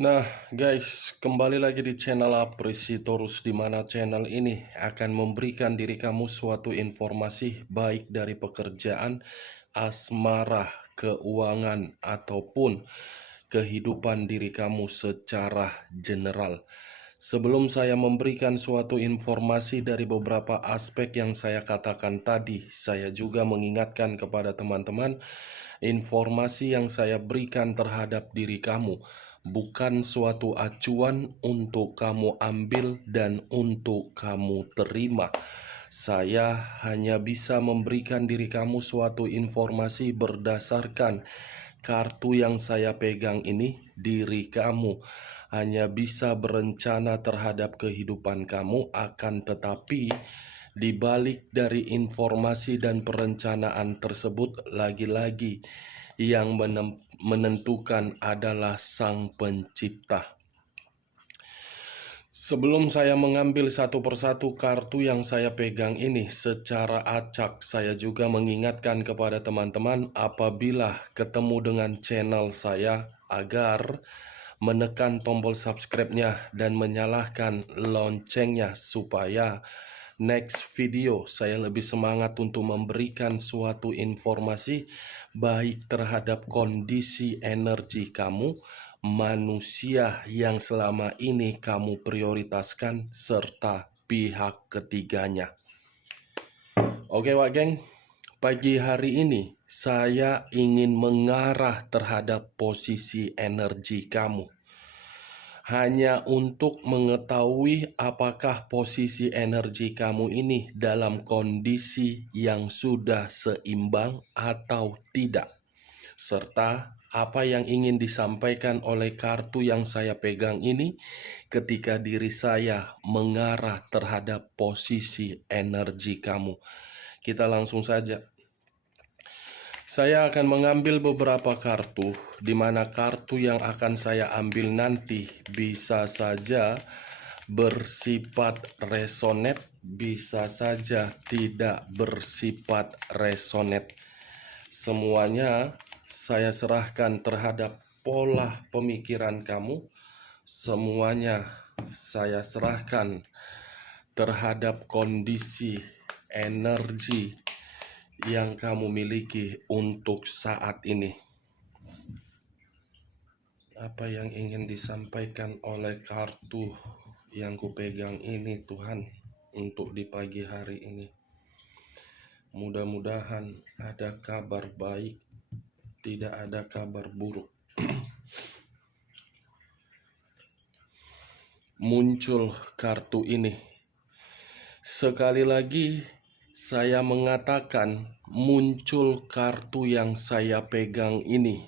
Nah, guys, kembali lagi di channel Apresitorus, di mana channel ini akan memberikan diri kamu suatu informasi baik dari pekerjaan, asmara, keuangan, ataupun kehidupan diri kamu secara general. Sebelum saya memberikan suatu informasi dari beberapa aspek yang saya katakan tadi, saya juga mengingatkan kepada teman-teman, informasi yang saya berikan terhadap diri kamu bukan suatu acuan untuk kamu ambil dan untuk kamu terima. Saya hanya bisa memberikan diri kamu suatu informasi berdasarkan kartu yang saya pegang ini. Diri kamu hanya bisa berencana terhadap kehidupan kamu, akan tetapi di balik dari informasi dan perencanaan tersebut, lagi-lagi yang menentukan adalah Sang Pencipta. Sebelum saya mengambil satu persatu kartu yang saya pegang ini secara acak, saya juga mengingatkan kepada teman-teman apabila ketemu dengan channel saya agar menekan tombol subscribe-nya dan menyalakan loncengnya supaya next video saya lebih semangat untuk memberikan suatu informasi baik terhadap kondisi energi kamu, manusia yang selama ini kamu prioritaskan, serta pihak ketiganya. Oke Wak Geng, pagi hari ini saya ingin mengarah terhadap posisi energi kamu, hanya untuk mengetahui apakah posisi energi kamu ini dalam kondisi yang sudah seimbang atau tidak, serta apa yang ingin disampaikan oleh kartu yang saya pegang ini ketika diri saya mengarah terhadap posisi energi kamu. Kita langsung saja. Saya akan mengambil beberapa kartu, di mana kartu yang akan saya ambil nanti bisa saja bersifat resonate, bisa saja tidak bersifat resonate. Semuanya saya serahkan terhadap pola pemikiran kamu. Semuanya saya serahkan terhadap kondisi energi yang kamu miliki untuk saat ini. Apa yang ingin disampaikan oleh kartu yang kupegang ini, Tuhan, untuk di pagi hari ini? Mudah-mudahan ada kabar baik, tidak ada kabar buruk. Muncul kartu ini. Sekali lagi saya mengatakan muncul kartu yang saya pegang ini,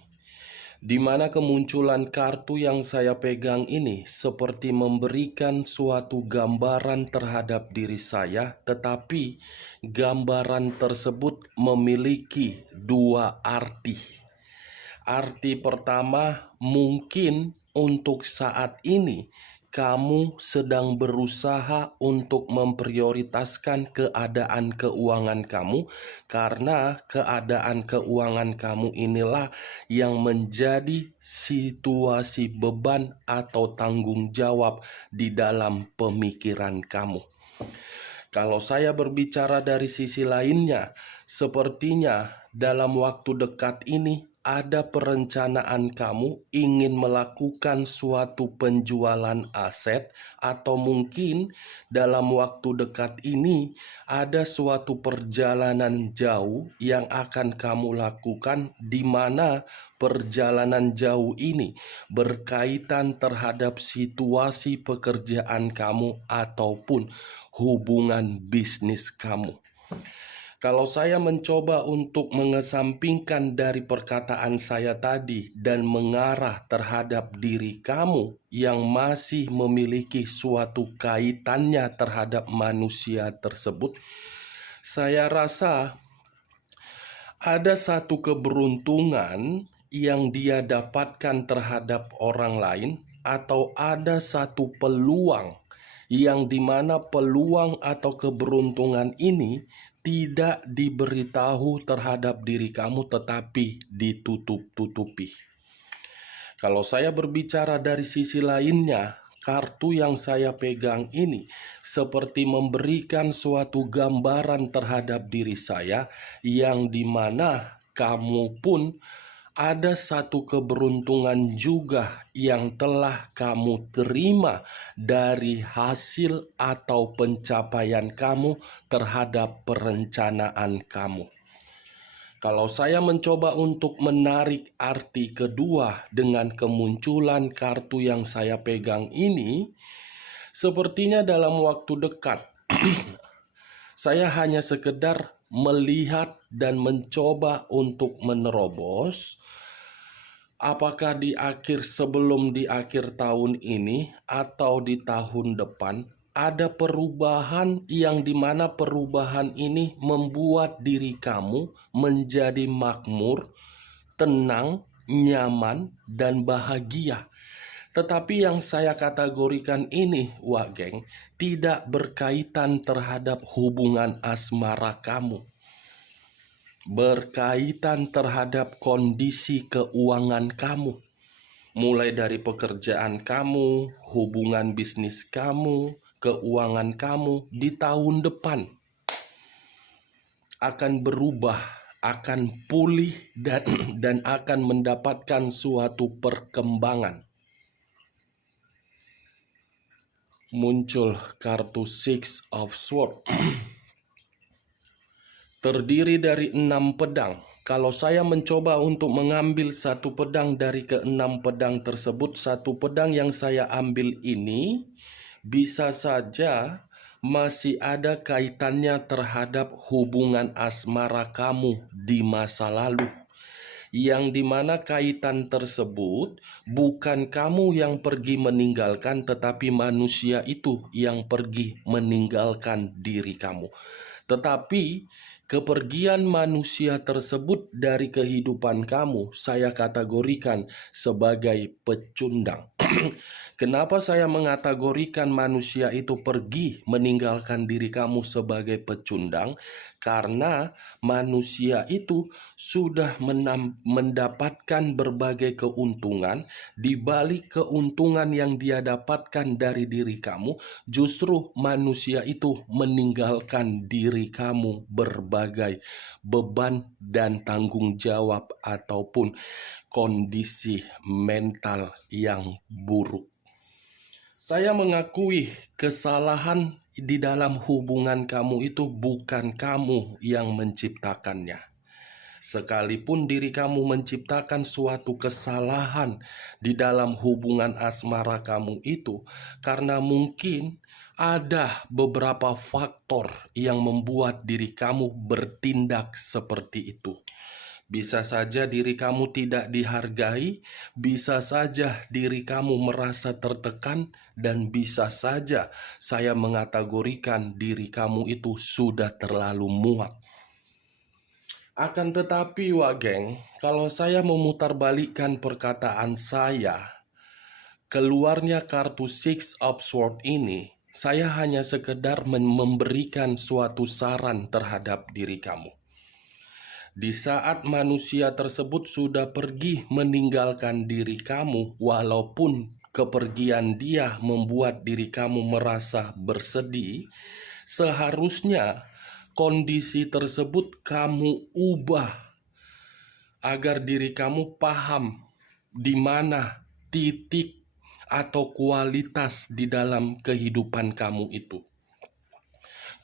di mana kemunculan kartu yang saya pegang ini seperti memberikan suatu gambaran terhadap diri saya, tetapi gambaran tersebut memiliki dua arti. Arti pertama, mungkin untuk saat ini kamu sedang berusaha untuk memprioritaskan keadaan keuangan kamu, karena keadaan keuangan kamu inilah yang menjadi situasi beban atau tanggung jawab di dalam pemikiran kamu. Kalau saya berbicara dari sisi lainnya, sepertinya dalam waktu dekat ini ada perencanaan kamu ingin melakukan suatu penjualan aset, atau mungkin dalam waktu dekat ini ada suatu perjalanan jauh yang akan kamu lakukan, di mana perjalanan jauh ini berkaitan terhadap situasi pekerjaan kamu ataupun hubungan bisnis kamu. Kalau saya mencoba untuk mengesampingkan dari perkataan saya tadi dan mengarah terhadap diri kamu yang masih memiliki suatu kaitannya terhadap manusia tersebut, saya rasa ada satu keberuntungan yang dia dapatkan terhadap orang lain, atau ada satu peluang yang dimana peluang atau keberuntungan ini tidak diberitahu terhadap diri kamu, tetapi ditutup-tutupi. Kalau saya berbicara dari sisi lainnya, kartu yang saya pegang ini seperti memberikan suatu gambaran terhadap diri saya, yang dimana kamu pun ada satu keberuntungan juga yang telah kamu terima dari hasil atau pencapaian kamu terhadap perencanaan kamu. Kalau saya mencoba untuk menarik arti kedua dengan kemunculan kartu yang saya pegang ini, sepertinya dalam waktu dekat saya hanya sekedar melihat dan mencoba untuk menerobos apakah sebelum di akhir tahun ini atau di tahun depan ada perubahan yang dimana perubahan ini membuat diri kamu menjadi makmur, tenang, nyaman, dan bahagia. Tetapi yang saya kategorikan ini, Wak Geng, tidak berkaitan terhadap hubungan asmara kamu. Berkaitan terhadap kondisi keuangan kamu. Mulai dari pekerjaan kamu, hubungan bisnis kamu, keuangan kamu di tahun depan akan berubah, akan pulih dan akan mendapatkan suatu perkembangan. Muncul kartu Six of Swords. Terdiri dari 6 pedang. Kalau saya mencoba untuk mengambil satu pedang dari ke-6 pedang tersebut, satu pedang yang saya ambil ini bisa saja masih ada kaitannya terhadap hubungan asmara kamu di masa lalu. Yang dimana kaitan tersebut bukan kamu yang pergi meninggalkan, tetapi manusia itu yang pergi meninggalkan diri kamu. Tetapi kepergian manusia tersebut dari kehidupan kamu saya kategorikan sebagai pecundang. Kenapa saya mengategorikan manusia itu pergi meninggalkan diri kamu sebagai pecundang? Karena manusia itu sudah mendapatkan berbagai keuntungan. Di balik keuntungan yang dia dapatkan dari diri kamu, justru manusia itu meninggalkan diri kamu berbagai beban dan tanggung jawab ataupun kondisi mental yang buruk. Saya mengakui kesalahan di dalam hubungan kamu itu bukan kamu yang menciptakannya. Sekalipun diri kamu menciptakan suatu kesalahan di dalam hubungan asmara kamu itu, karena mungkin ada beberapa faktor yang membuat diri kamu bertindak seperti itu. Bisa saja diri kamu tidak dihargai, bisa saja diri kamu merasa tertekan, dan bisa saja saya mengategorikan diri kamu itu sudah terlalu muak. Akan tetapi, Wak Geng, kalau saya memutarbalikkan perkataan saya, keluarnya kartu Six of Swords ini, saya hanya sekedar memberikan suatu saran terhadap diri kamu. Di saat manusia tersebut sudah pergi meninggalkan diri kamu, walaupun kepergian dia membuat diri kamu merasa bersedih, seharusnya kondisi tersebut kamu ubah agar diri kamu paham di mana titik atau kualitas di dalam kehidupan kamu itu.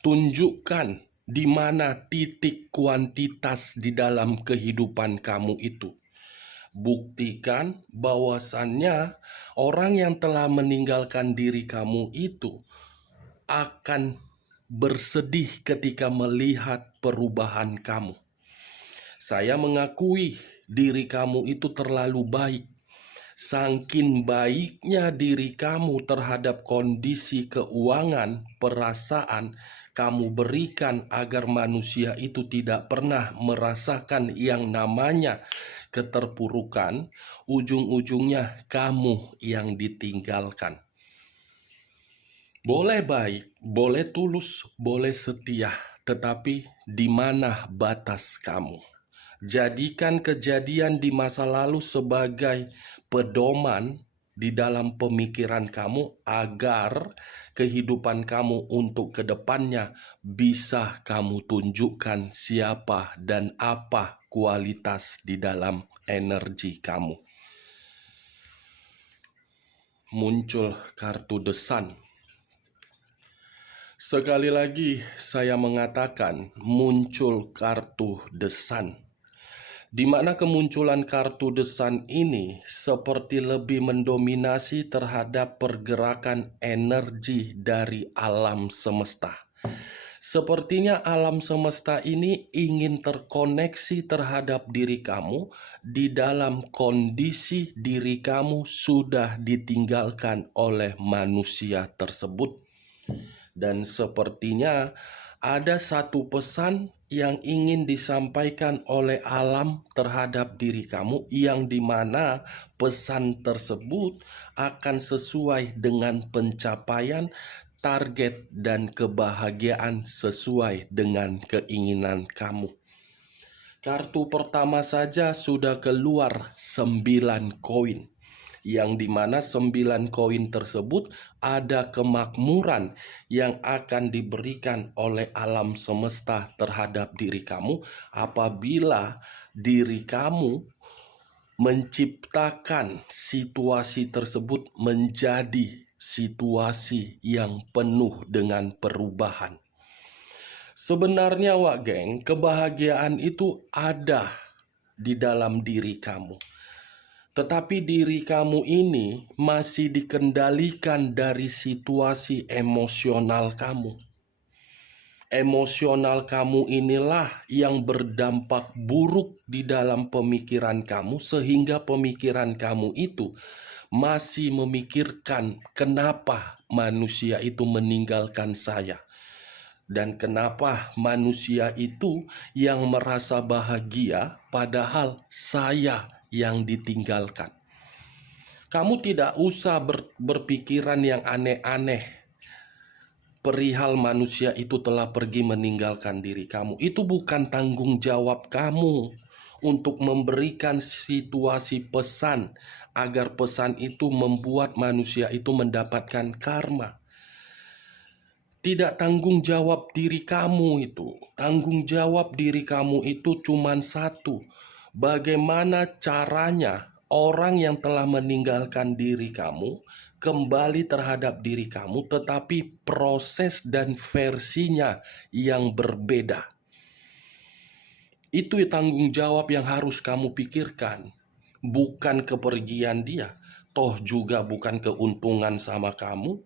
Tunjukkan di mana titik kuantitas di dalam kehidupan kamu itu. Buktikan bahwasannya orang yang telah meninggalkan diri kamu itu akan bersedih ketika melihat perubahan kamu. Saya mengakui diri kamu itu terlalu baik. Saking baiknya diri kamu terhadap kondisi keuangan, perasaan kamu berikan agar manusia itu tidak pernah merasakan yang namanya keterpurukan, ujung-ujungnya kamu yang ditinggalkan. Boleh baik, boleh tulus, boleh setia, tetapi di mana batas kamu? Jadikan kejadian di masa lalu sebagai pedoman di dalam pemikiran kamu agar kehidupan kamu untuk kedepannya bisa kamu tunjukkan siapa dan apa kualitas di dalam energi kamu. Muncul kartu The Sun. Sekali lagi saya mengatakan muncul kartu The Sun, di mana kemunculan kartu The Sun ini seperti lebih mendominasi terhadap pergerakan energi dari alam semesta. Sepertinya alam semesta ini ingin terkoneksi terhadap diri kamu di dalam kondisi diri kamu sudah ditinggalkan oleh manusia tersebut. Dan sepertinya ada satu pesan yang ingin disampaikan oleh alam terhadap diri kamu, yang dimana pesan tersebut akan sesuai dengan pencapaian target dan kebahagiaan sesuai dengan keinginan kamu. Kartu pertama saja sudah keluar 9 koin, yang dimana 9 koin tersebut ada kemakmuran yang akan diberikan oleh alam semesta terhadap diri kamu apabila diri kamu menciptakan situasi tersebut menjadi situasi yang penuh dengan perubahan. Sebenarnya Wak Geng, kebahagiaan itu ada di dalam diri kamu. Tetapi diri kamu ini masih dikendalikan dari situasi emosional kamu. Emosional kamu inilah yang berdampak buruk di dalam pemikiran kamu, sehingga pemikiran kamu itu masih memikirkan kenapa manusia itu meninggalkan saya. Dan kenapa manusia itu yang merasa bahagia padahal saya yang ditinggalkan. Kamu tidak usah berpikiran yang aneh-aneh perihal manusia itu telah pergi meninggalkan diri kamu. Itu bukan tanggung jawab kamu untuk memberikan situasi pesan agar pesan itu membuat manusia itu mendapatkan karma. Tidak tanggung jawab diri kamu itu. Tanggung jawab diri kamu itu cuma satu. Bagaimana caranya orang yang telah meninggalkan diri kamu kembali terhadap diri kamu, tetapi proses dan versinya yang berbeda. Itu tanggung jawab yang harus kamu pikirkan. Bukan kepergian dia. Toh juga bukan keuntungan sama kamu.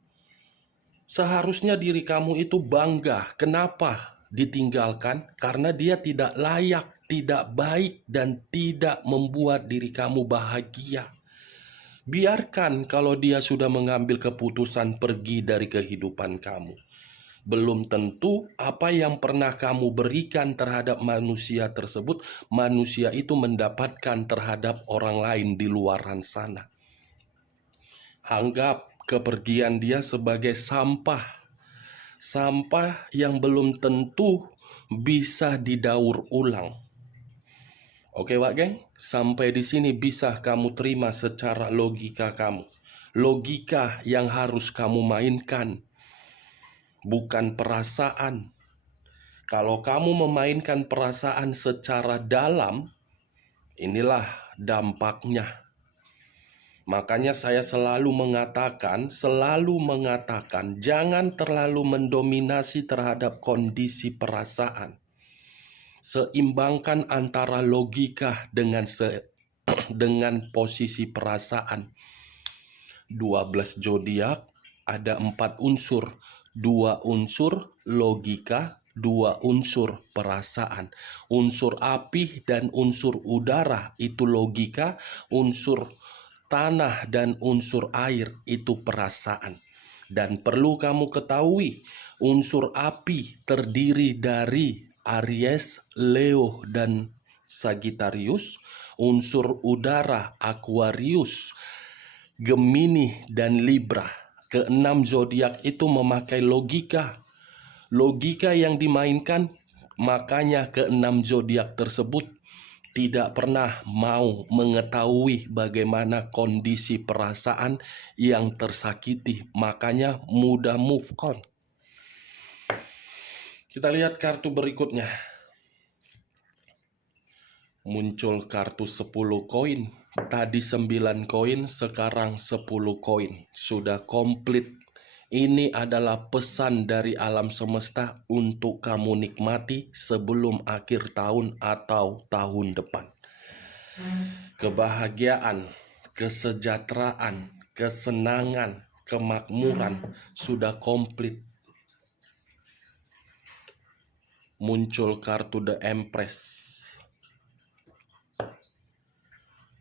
Seharusnya diri kamu itu bangga. Kenapa ditinggalkan? Karena dia tidak layak, tidak baik, dan tidak membuat diri kamu bahagia. Biarkan kalau dia sudah mengambil keputusan pergi dari kehidupan kamu. Belum tentu apa yang pernah kamu berikan terhadap manusia tersebut, manusia itu mendapatkan terhadap orang lain di luaran sana. Anggap kepergian dia sebagai sampah. Sampah yang belum tentu bisa didaur ulang. Oke Wak Geng, sampai di sini bisa kamu terima secara logika kamu. Logika yang harus kamu mainkan, bukan perasaan. Kalau kamu memainkan perasaan secara dalam, inilah dampaknya. Makanya saya selalu mengatakan, jangan terlalu mendominasi terhadap kondisi perasaan. Seimbangkan antara logika dengan dengan posisi perasaan. 12 zodiak ada 4 unsur. 2 unsur logika, 2 unsur perasaan. Unsur api dan unsur udara itu logika, unsur tanah dan unsur air itu perasaan. Dan perlu kamu ketahui, unsur api terdiri dari Aries, Leo, dan Sagittarius. Unsur udara Aquarius, Gemini, dan Libra. Keenam zodiak itu memakai logika. Logika yang dimainkan, makanya keenam zodiak tersebut tidak pernah mau mengetahui bagaimana kondisi perasaan yang tersakiti, makanya mudah move on. Kita lihat kartu berikutnya. Muncul kartu 10 koin. Tadi 9 koin, sekarang 10 koin. Sudah komplit. Ini adalah pesan dari alam semesta untuk kamu nikmati sebelum akhir tahun atau tahun depan. Kebahagiaan, kesejahteraan, kesenangan, kemakmuran sudah komplit. Muncul kartu The Empress.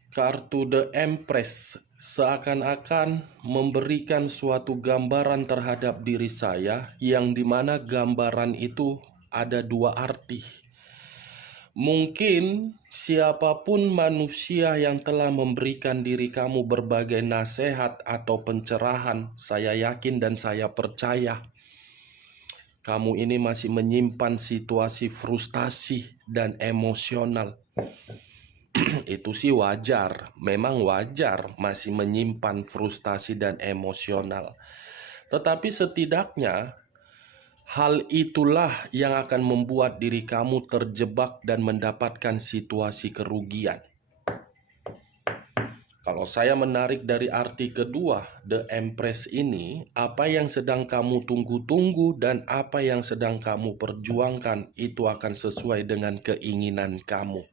Kartu The Empress seakan-akan memberikan suatu gambaran terhadap diri saya, yang dimana gambaran itu ada dua arti. Mungkin siapapun manusia yang telah memberikan diri kamu berbagai nasihat atau pencerahan, saya yakin dan saya percaya kamu ini masih menyimpan situasi frustasi dan emosional. Itu sih wajar, memang wajar masih menyimpan frustasi dan emosional. Tetapi setidaknya hal itulah yang akan membuat diri kamu terjebak dan mendapatkan situasi kerugian. Kalau saya menarik dari arti kedua, The Empress ini, apa yang sedang kamu tunggu-tunggu dan apa yang sedang kamu perjuangkan itu akan sesuai dengan keinginan kamu.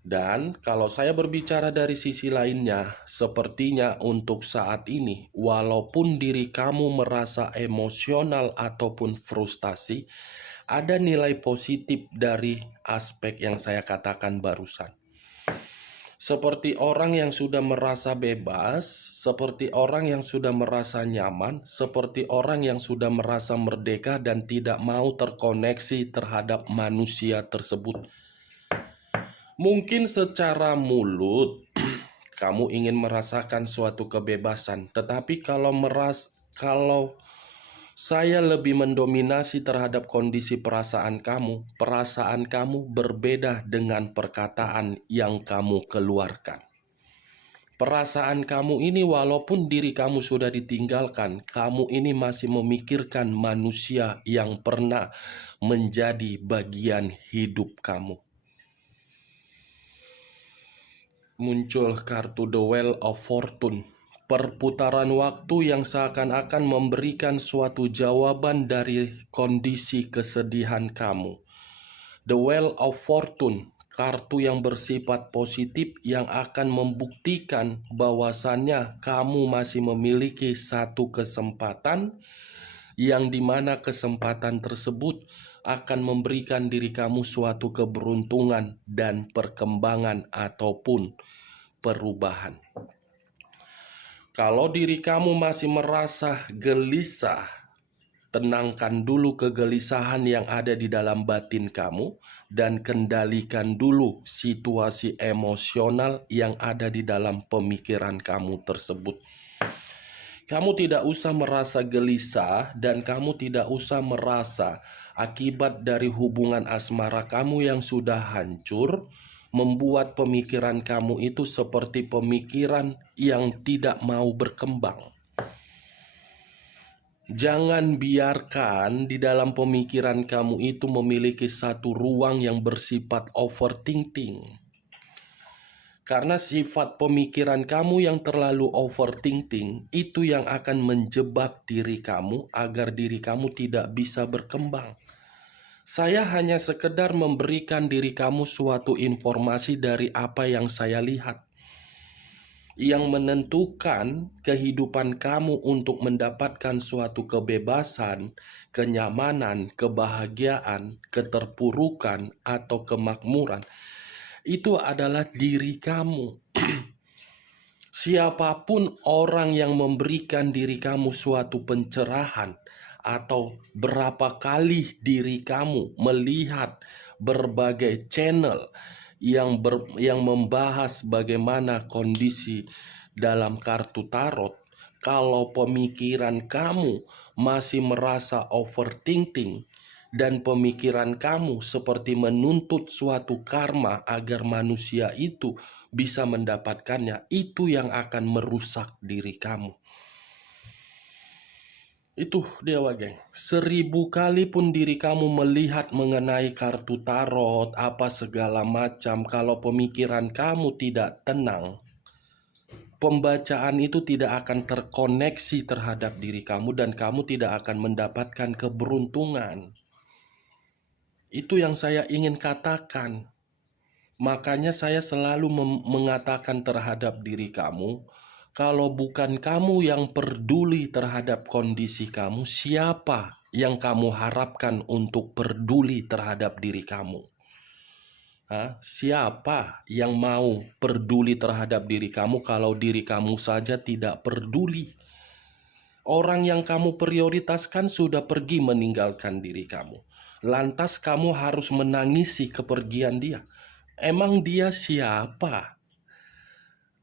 Dan kalau saya berbicara dari sisi lainnya, sepertinya untuk saat ini, walaupun diri kamu merasa emosional ataupun frustasi, ada nilai positif dari aspek yang saya katakan barusan. Seperti orang yang sudah merasa bebas, seperti orang yang sudah merasa nyaman, seperti orang yang sudah merasa merdeka dan tidak mau terkoneksi terhadap manusia tersebut. Mungkin secara mulut kamu ingin merasakan suatu kebebasan, tetapi kalau saya lebih mendominasi terhadap kondisi perasaan kamu berbeda dengan perkataan yang kamu keluarkan. Perasaan kamu ini walaupun diri kamu sudah ditinggalkan, kamu ini masih memikirkan manusia yang pernah menjadi bagian hidup kamu. Muncul kartu The Wheel of Fortune, perputaran waktu yang seakan-akan memberikan suatu jawaban dari kondisi kesedihan kamu. The Wheel of Fortune, kartu yang bersifat positif yang akan membuktikan bahwasannya kamu masih memiliki satu kesempatan, yang dimana kesempatan tersebut akan memberikan diri kamu suatu keberuntungan dan perkembangan ataupun perubahan. Kalau diri kamu masih merasa gelisah, tenangkan dulu kegelisahan yang ada di dalam batin kamu dan kendalikan dulu situasi emosional yang ada di dalam pemikiran kamu tersebut. Kamu tidak usah merasa gelisah dan kamu tidak usah merasa akibat dari hubungan asmara kamu yang sudah hancur, membuat pemikiran kamu itu seperti pemikiran yang tidak mau berkembang. Jangan biarkan di dalam pemikiran kamu itu memiliki satu ruang yang bersifat overthinking. Karena sifat pemikiran kamu yang terlalu overthinking itu yang akan menjebak diri kamu agar diri kamu tidak bisa berkembang. Saya hanya sekedar memberikan diri kamu suatu informasi dari apa yang saya lihat. Yang menentukan kehidupan kamu untuk mendapatkan suatu kebebasan, kenyamanan, kebahagiaan, keterpurukan, atau kemakmuran itu adalah diri kamu. Siapapun orang yang memberikan diri kamu suatu pencerahan atau berapa kali diri kamu melihat berbagai channel yang membahas bagaimana kondisi dalam kartu tarot, kalau pemikiran kamu masih merasa overthinking, dan pemikiran kamu seperti menuntut suatu karma agar manusia itu bisa mendapatkannya, itu yang akan merusak diri kamu. Itu dia geng. 1000 kali pun diri kamu melihat mengenai kartu tarot, apa segala macam, kalau pemikiran kamu tidak tenang, pembacaan itu tidak akan terkoneksi terhadap diri kamu dan kamu tidak akan mendapatkan keberuntungan. Itu yang saya ingin katakan. Makanya saya selalu mengatakan terhadap diri kamu, kalau bukan kamu yang peduli terhadap kondisi kamu, siapa yang kamu harapkan untuk peduli terhadap diri kamu? Siapa yang mau peduli terhadap diri kamu kalau diri kamu saja tidak peduli? Orang yang kamu prioritaskan sudah pergi meninggalkan diri kamu. Lantas kamu harus menangisi kepergian dia. Emang dia siapa?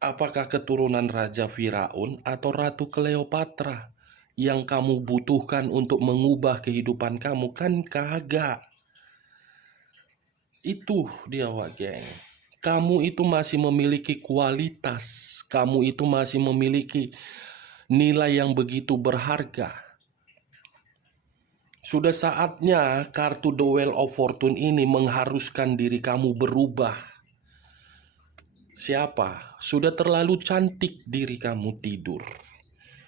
Apakah keturunan Raja Firaun atau Ratu Kleopatra yang kamu butuhkan untuk mengubah kehidupan kamu? Kan kagak. Itu dia geng. Kamu itu masih memiliki kualitas. Kamu itu masih memiliki nilai yang begitu berharga. Sudah saatnya kartu The Wheel of Fortune ini mengharuskan diri kamu berubah. Siapa? Sudah terlalu cantik diri kamu tidur.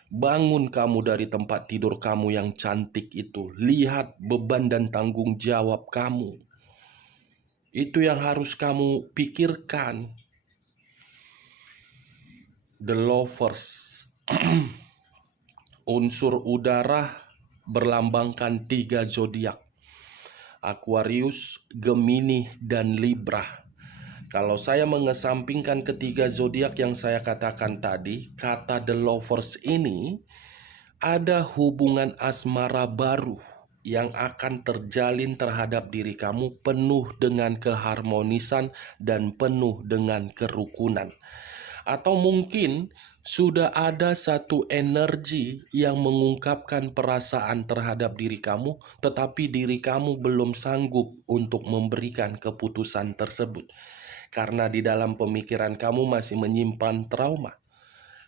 Bangun kamu dari tempat tidur kamu yang cantik itu. Lihat beban dan tanggung jawab kamu. Itu yang harus kamu pikirkan. The Lovers. Unsur udara berlambangkan 3 zodiak. Aquarius, Gemini, dan Libra. Kalau saya mengesampingkan ketiga zodiak yang saya katakan tadi, kata The Lovers ini ada hubungan asmara baru yang akan terjalin terhadap diri kamu penuh dengan keharmonisan dan penuh dengan kerukunan. Atau mungkin sudah ada satu energi yang mengungkapkan perasaan terhadap diri kamu, tetapi diri kamu belum sanggup untuk memberikan keputusan tersebut. Karena di dalam pemikiran kamu masih menyimpan trauma.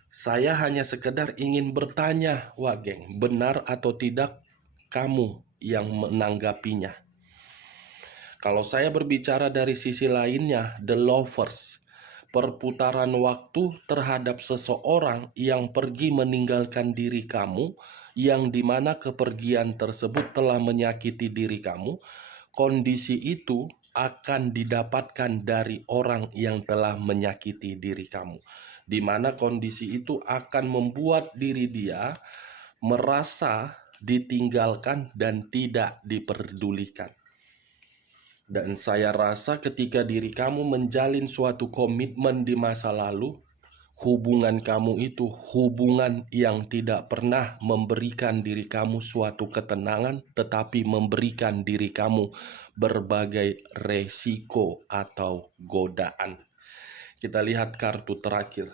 Saya hanya sekedar ingin bertanya, geng, benar atau tidak kamu yang menanggapinya? Kalau saya berbicara dari sisi lainnya, The Lovers, perputaran waktu terhadap seseorang yang pergi meninggalkan diri kamu, yang dimana kepergian tersebut telah menyakiti diri kamu, kondisi itu akan didapatkan dari orang yang telah menyakiti diri kamu, di mana kondisi itu akan membuat diri dia merasa ditinggalkan dan tidak diperdulikan. Dan saya rasa ketika diri kamu menjalin suatu komitmen di masa lalu, hubungan kamu itu hubungan yang tidak pernah memberikan diri kamu suatu ketenangan, tetapi memberikan diri kamu berbagai resiko atau godaan. Kita lihat kartu terakhir.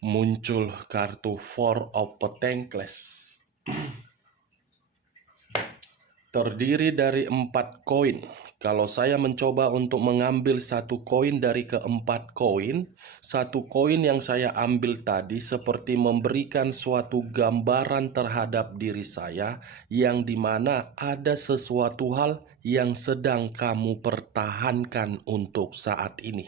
Muncul kartu Four of Pentacles. Terdiri dari 4 koin. Kalau saya mencoba untuk mengambil satu koin dari keempat koin, satu koin yang saya ambil tadi seperti memberikan suatu gambaran terhadap diri saya, yang dimana ada sesuatu hal yang sedang kamu pertahankan untuk saat ini.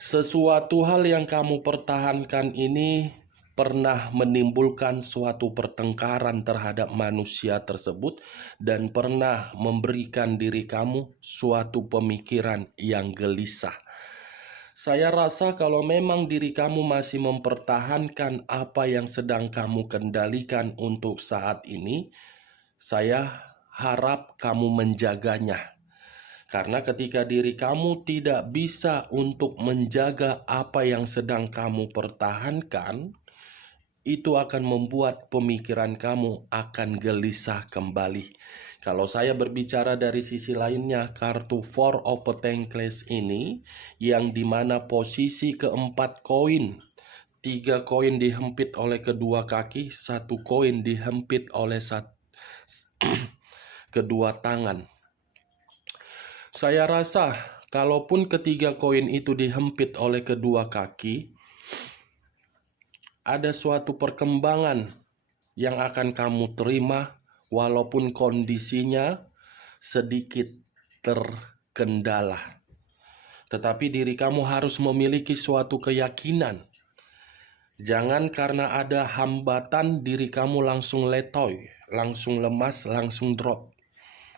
Sesuatu hal yang kamu pertahankan ini pernah menimbulkan suatu pertengkaran terhadap manusia tersebut dan pernah memberikan diri kamu suatu pemikiran yang gelisah. Saya rasa kalau memang diri kamu masih mempertahankan apa yang sedang kamu kendalikan untuk saat ini, saya harap kamu menjaganya. Karena ketika diri kamu tidak bisa untuk menjaga apa yang sedang kamu pertahankan, itu akan membuat pemikiran kamu akan gelisah kembali. Kalau saya berbicara dari sisi lainnya, kartu Four of Pentacles ini, yang dimana posisi keempat koin 3 koin dihempit oleh kedua kaki, 1 koin dihempit oleh kedua tangan. Saya rasa kalaupun ketiga koin itu dihempit oleh kedua kaki, ada suatu perkembangan yang akan kamu terima walaupun kondisinya sedikit terkendala. Tetapi diri kamu harus memiliki suatu keyakinan. Jangan karena ada hambatan diri kamu langsung letoy, langsung lemas, langsung drop.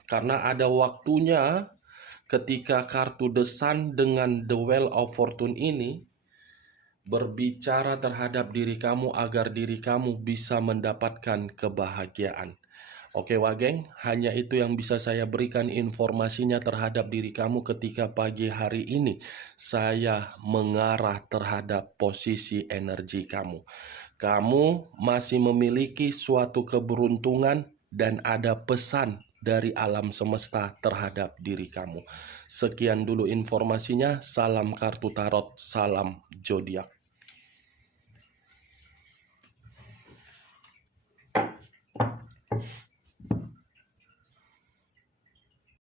Karena ada waktunya ketika kartu The Sun dengan The Wheel of Fortune ini berbicara terhadap diri kamu agar diri kamu bisa mendapatkan kebahagiaan. Oke Wageng, hanya itu yang bisa saya berikan informasinya terhadap diri kamu ketika pagi hari ini. Saya mengarah terhadap posisi energi kamu. Kamu masih memiliki suatu keberuntungan dan ada pesan dari alam semesta terhadap diri kamu. Sekian dulu informasinya. Salam kartu tarot, salam zodiak.